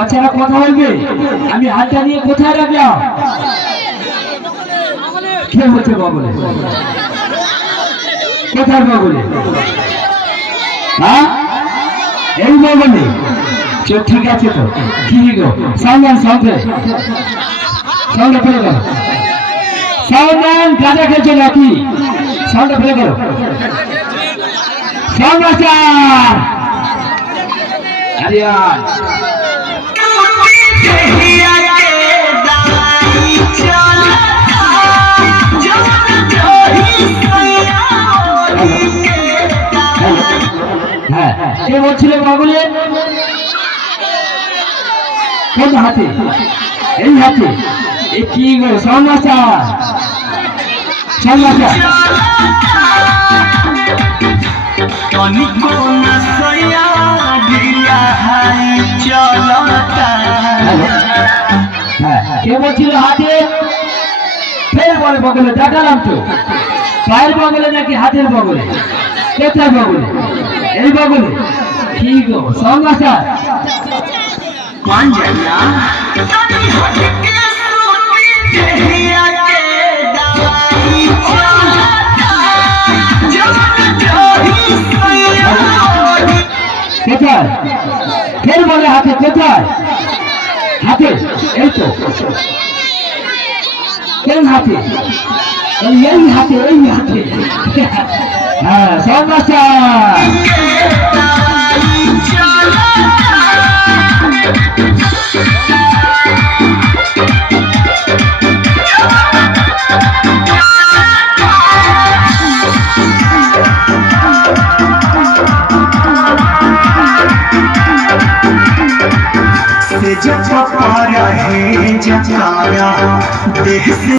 বাচ্চারা কথা বলবে, আমি হাতটা নিয়ে কোথায় রাখলাম? কে হচ্ছে বগলে? কোথায় বগলে? হ্যাঁ, এই বগলে। ঠিক আছে তো, কি গো সাউন্ড সাউন্ডে সাউন্ড ফেলে গেল। সাউন্ড গাঁজা খেলছে নাকি? সাউন্ড ফেলে গেল। সাউন্ড মাস্টার আরিয়ান হ্যাঁ, কে বলছিল বাবুলে? কোন হাতে? এই হাতে। এ কি গো সাউন্ড মাস্টার? সাউন্ড মাস্টার কে বলছিল হাতে? ফের বলে বগলে, দেখালাম তো। পায়ের বগলে নাকি হাতের বগলে? কোথায় বগলে? এই বগলে। কি গো সাউন্ড মাস্টার? কোথায়? ফের বলে হাতে। কোথায় হাতে? এই তো। কোন হাতে? এই হাতে, এই হাতে। হ্যাঁ সাউন্ড মাস্টার जब पारा है जब